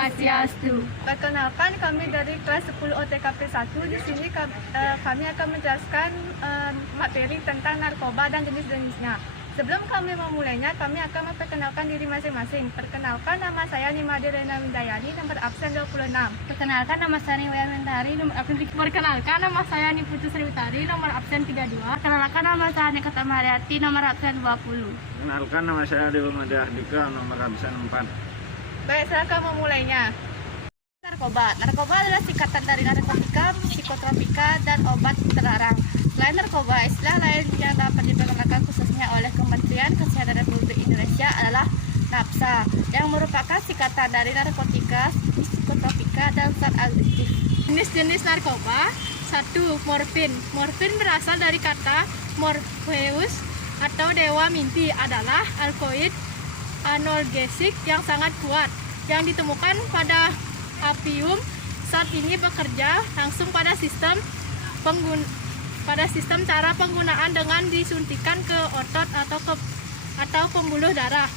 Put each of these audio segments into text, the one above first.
Swastiastu. Perkenalkan, kami dari kelas 10 OTKP 1. Di sini kami akan menjelaskan materi tentang narkoba dan jenis-jenisnya. Sebelum kami memulainya, kami akan memperkenalkan diri masing-masing. Perkenalkan, nama saya Nimade Rena Windayani, nomor absen 26. Perkenalkan, nama saya Niwayan Mentari, nomor absen 3. Perkenalkan, nama saya Niputu Sriwitari, nomor absen 32. Perkenalkan, nama saya Nikita Mariati, nomor absen 20. Perkenalkan, nama saya Dewa Madiah Dika, nomor absen 4. Baik, silakan memulainya. Narkoba adalah singkatan dari narkotika, psikotropika, dan obat terlarang. Selain narkoba, istilah lain yang dapat diperkenalkan khususnya oleh Kementerian Kesehatan Republik Indonesia adalah NAPSA, yang merupakan singkatan dari narkotika, psikotropika, dan zat adiktif. Jenis-jenis narkoba. 1. Morfin. Morfin berasal dari kata Morpheus atau dewa mimpi, adalah alkaloid analgesik yang sangat kuat yang ditemukan pada opium. Saat ini bekerja langsung pada sistem cara penggunaan dengan disuntikan ke otot atau pembuluh darah.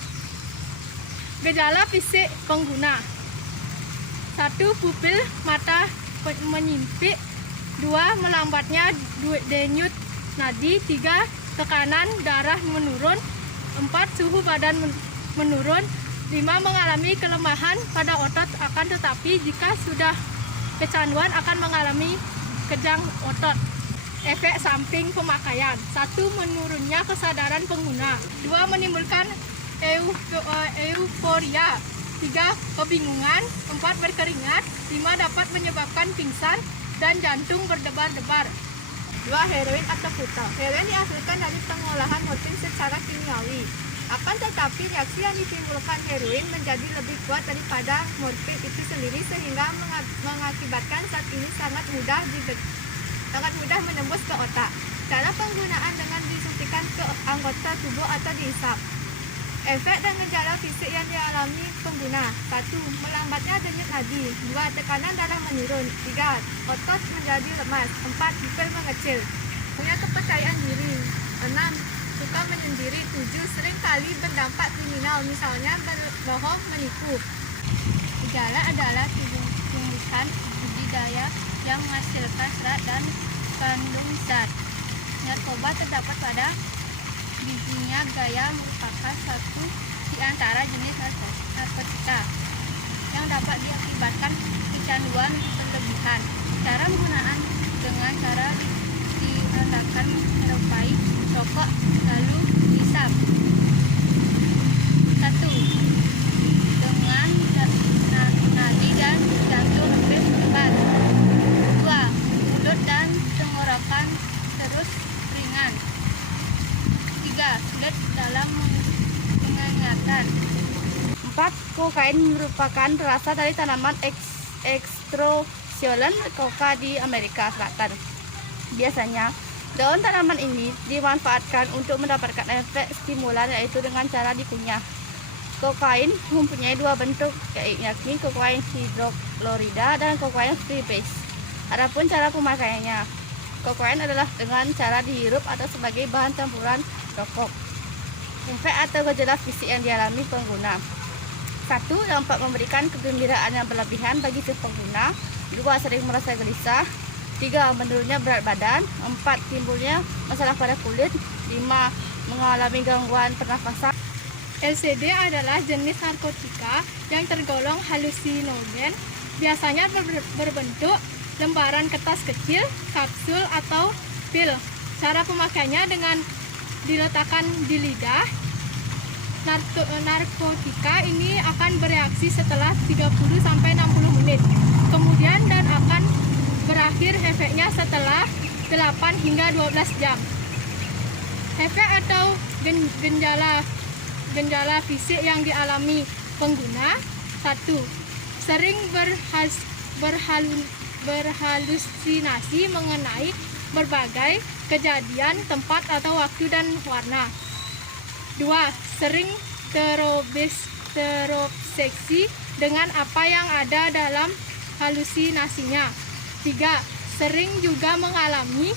Gejala fisik pengguna. 1. Pupil mata menyipit. 2. Melambatnya denyut nadi. 3. Tekanan darah menurun. 4. Suhu badan menurun. 5. Mengalami kelemahan pada otot, akan tetapi jika sudah kecanduan akan mengalami kejang otot. Efek samping pemakaian. 1. Menurunnya kesadaran pengguna. 2. Menimbulkan euforia. 3. Kebingungan. 4. Berkeringat. 5. Dapat menyebabkan pingsan dan jantung berdebar-debar. 2. Heroin atau puta. Heroin dihasilkan dari pengolahan morfin secara kimiawi. Akan tetapi reaksi yang ditimbulkan heroin menjadi lebih kuat daripada morfin itu sendiri, sehingga mengakibatkan zat ini sangat mudah menembus ke otak. Cara penggunaan dengan disuntikan ke anggota tubuh atau dihisap. Efek dan gejala fisik yang dialami pengguna. 1. Melambatnya denyut nadi. 2. Tekanan darah menurun. 3. Otot menjadi lemas. 4. Pupil mengecil. Punya kepercayaan diri. 6. Suka menyendiri. 7. Sering kali berdampak kriminal, misalnya berbohong, menipu. Gejala adalah tumbuhan budidaya yang menghasilkan serat dan kandung zat. Narkoba terdapat pada bijinya. Gaya merupakan satu di antara jenis narkotika yang dapat diakibatkan kecanduan berlebihan. Cara penggunaan dengan cara direndahkan menyerupai rokok lalu dihisap. 1. Dengan nadi dan jantung hampir cepat. 2. Mulut dan tenggorokan terus ringan. 3. Sulit dalam mengingatan. 4. Kokain merupakan berasal dari tanaman Extrosiolen coca di Amerika Selatan. Biasanya, daun tanaman ini dimanfaatkan untuk mendapatkan efek stimulan, yaitu dengan cara dikunyah. Kokain mempunyai dua bentuk, yakni kokain hidroklorida dan kokain free base. Adapun cara pemakaiannya, kokain adalah dengan cara dihirup atau sebagai bahan campuran rokok. Efek atau gejala fisik yang dialami pengguna. 1. Dapat memberikan kegembiraan yang berlebihan bagi si pengguna. 2. Sering merasa gelisah. 3. Menurunnya berat badan. 4. Timbulnya masalah pada kulit. 5. Mengalami gangguan pernafasan. LSD adalah jenis narkotika yang tergolong halusinogen. Biasanya berbentuk lembaran kertas kecil, kapsul, atau pil. Cara pemakaiannya dengan diletakkan di lidah. Narkotika ini akan bereaksi setelah 30-60 menit. Kemudian dan akan berakhir efeknya setelah 8 hingga 12 jam. Efek atau gejala fisik yang dialami pengguna. 1. Sering berhalusinasi mengenai berbagai kejadian, tempat atau waktu dan warna. 2. Sering terobsesi dengan apa yang ada dalam halusinasinya. 3. Sering juga mengalami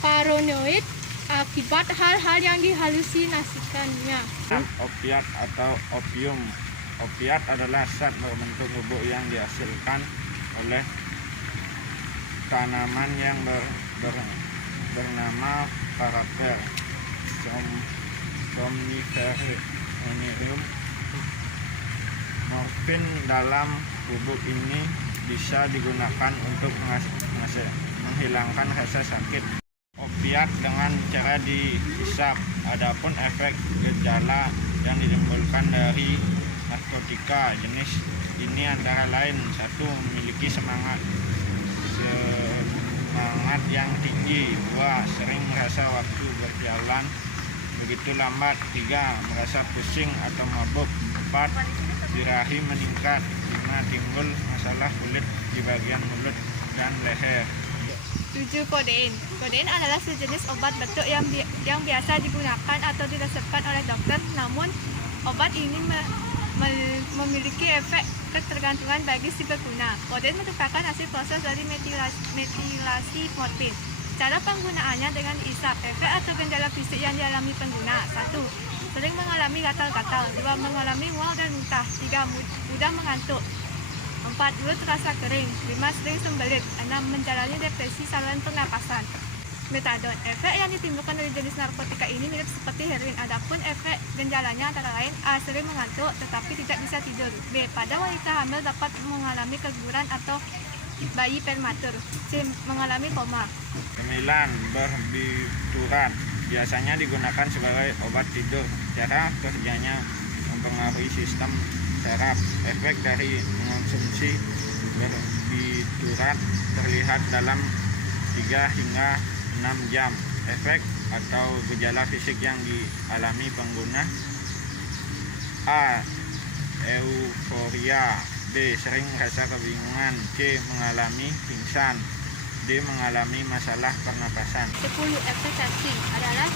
paranoid akibat hal-hal yang dihalusinasikannya. Opiat atau opium Opiat adalah zat berbentuk bubuk yang dihasilkan oleh tanaman yang bernama Paraper somniferum. Morfin dalam bubuk ini bisa digunakan untuk menghilangkan rasa sakit. Opiat dengan cara dihisap. Adapun efek gejala yang ditimbulkan dari narkotika jenis ini antara lain: 1. Memiliki semangat yang tinggi. 2. Sering merasa waktu berjalan begitu lambat. 3. Merasa pusing atau mabuk. 4. Birahi meningkat. 5. Timbul masalah kulit di bagian mulut dan leher. 7. Kodein. Kodein adalah sejenis obat batuk yang biasa digunakan atau diresepkan oleh dokter. Namun, obat ini memiliki efek ketergantungan bagi si pengguna. Kodein merupakan hasil proses dari metilasi morfin. Cara penggunaannya dengan dihisap. Efek atau gejala fisik yang dialami pengguna: 1. Sering mengalami gatal-gatal. 2. Mengalami mual dan muntah. 3. Mudah mengantuk. 4. Mulut terasa kering. 5. Sering sembelit. 6. Menjalani depresi saluran pernapasan. Metadon. Efek yang ditimbulkan dari jenis narkotika ini mirip seperti heroin. Adapun efek gejalanya antara lain: A. Sering mengantuk tetapi tidak bisa tidur. B. Pada wanita hamil dapat mengalami keguguran atau bayi prematur. C. Mengalami koma. 9. Barbiturat. Biasanya digunakan sebagai obat tidur. Cara kerjanya mempengaruhi sistem saraf. Efek dari mengonsumsi barbiturat terlihat dalam 3 hingga 6 jam. Efek atau gejala fisik yang dialami pengguna: A. Euforia. B. Sering rasa kebingungan. C. Mengalami pingsan. D. Mengalami masalah pernapasan. 10. Efek samping adalah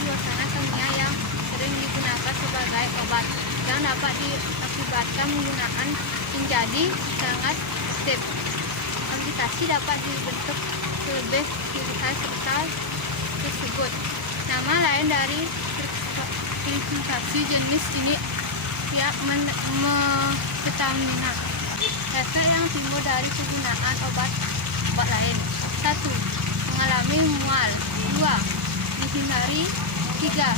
suasana kimia yang sering digunakan sebagai obat yang dapat diakibatkan menggunakan menjadi sangat step. Aplikasi dapat dibentuk lebih pilihan serta tersebut. Nama lain dari klasifikasi jenis ini ya ketamina. Efek yang timbul dari penggunaan obat lain: 1. Mengalami mual. 2. Dihindari. 3.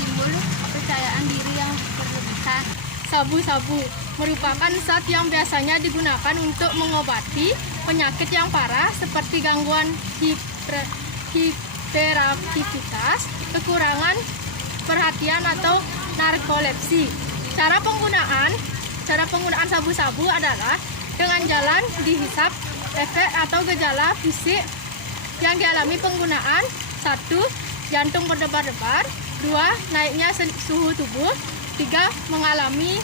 Timbul kepercayaan diri yang berlebihan. Sabu-sabu merupakan zat yang biasanya digunakan untuk mengobati penyakit yang parah seperti gangguan hiperaktivitas, kekurangan perhatian atau narkolepsi. Cara penggunaan sabu-sabu adalah dengan jalan dihisap. Efek atau gejala fisik yang dialami penggunaan: 1. Jantung berdebar-debar. 2. Naiknya suhu tubuh. 3. Mengalami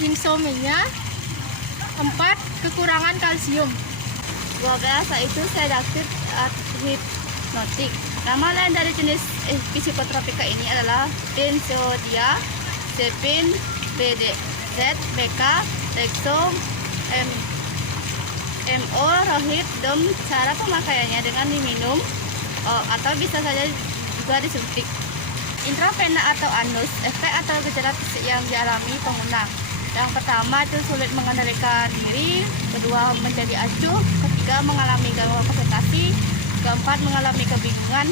insomnia. 4. Kekurangan kalsium. 12. Yaitu sedatif hipnotik. Nama lain dari jenis psikotropika ini adalah benzodiazepin, BZ, BK, Lexo, MO, Rohit, DOM. Cara pemakaiannya dengan diminum atau bisa saja juga disuntik. Intravena atau anus. Efek atau gejala fisik yang dialami pengguna: yang pertama itu sulit mengendalikan diri. Kedua, menjadi acuh. Ketiga, mengalami gangguan konsentrasi. Keempat, mengalami kebingungan.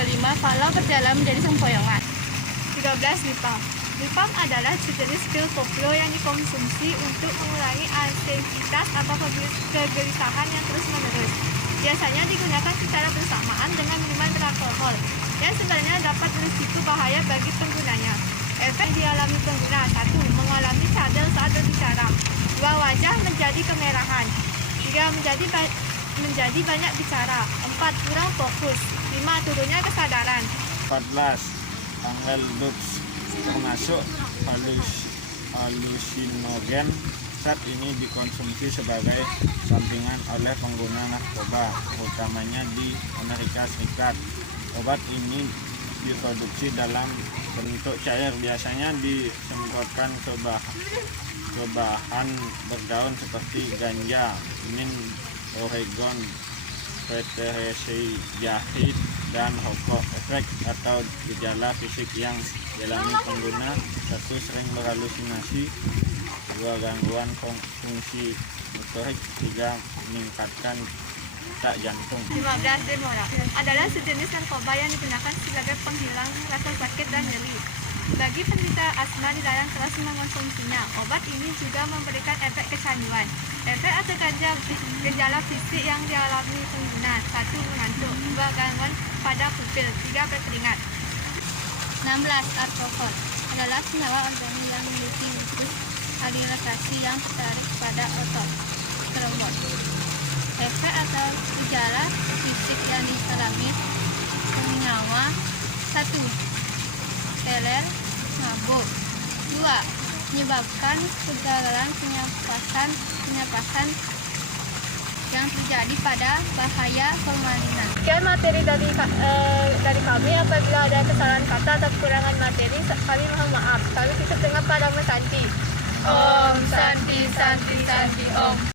Kelima, kalau berjalan menjadi sempoyongan. 13. Lipam. Lipam adalah sejenis pil koplo yang dikonsumsi untuk mengurangi anxietas atau kegelisahan yang terus-menerus. Biasanya digunakan secara bersamaan dengan minuman beralkohol yang sebenarnya dapat berisiko bahaya bagi penggunanya. Efek dialami pengguna: 1. Mengalami cadel saat berbicara. 2. Wajah menjadi kemerahan. 3. Menjadi banyak bicara. 4. Kurang fokus. 5. Turunnya kesadaran. 14. Tanggal dopes termasuk halusinogen. Zat ini dikonsumsi sebagai sampingan oleh pengguna narkoba, utamanya di Amerika Serikat. Obat ini diproduksi dalam bentuk cair, biasanya disemprotkan ke bahan berdaun seperti ganja, mint, oregon, petersei, jahit, dan rokok. Efek atau gejala fisik yang dialami pengguna: 1. Sering berhalusinasi. 2. Gangguan fungsi motorik. 3. Meningkatkan detak jantung. 15. Demora adalah sejenis narkoba yang digunakan sebagai penghilang rasa sakit dan nyeri. Bagi penderita asma dilarang keras mengonsumsinya. Obat ini juga memberikan efek kecanduan. Efek atau gejala fisik yang dialami pengguna: 1. Mengantuk. 2. Gangguan pada pupil. 3. Berkeringat. 16. Alkohol adalah senyawa organik yang memiliki usus adilatasi yang tertarik pada otot kelompok. Efek atau gejala fisik yang dialami senyawa: 1. Teler, mabuk. 2. Menyebabkan kegagalan penyapasan yang terjadi pada bahaya permainan. Sekian materi dari kami. Apabila ada kesalahan kata atau kekurangan materi, kami mohon maaf. Kami titip dengan pada Mas Santi. Om Santi Santi Santi Om.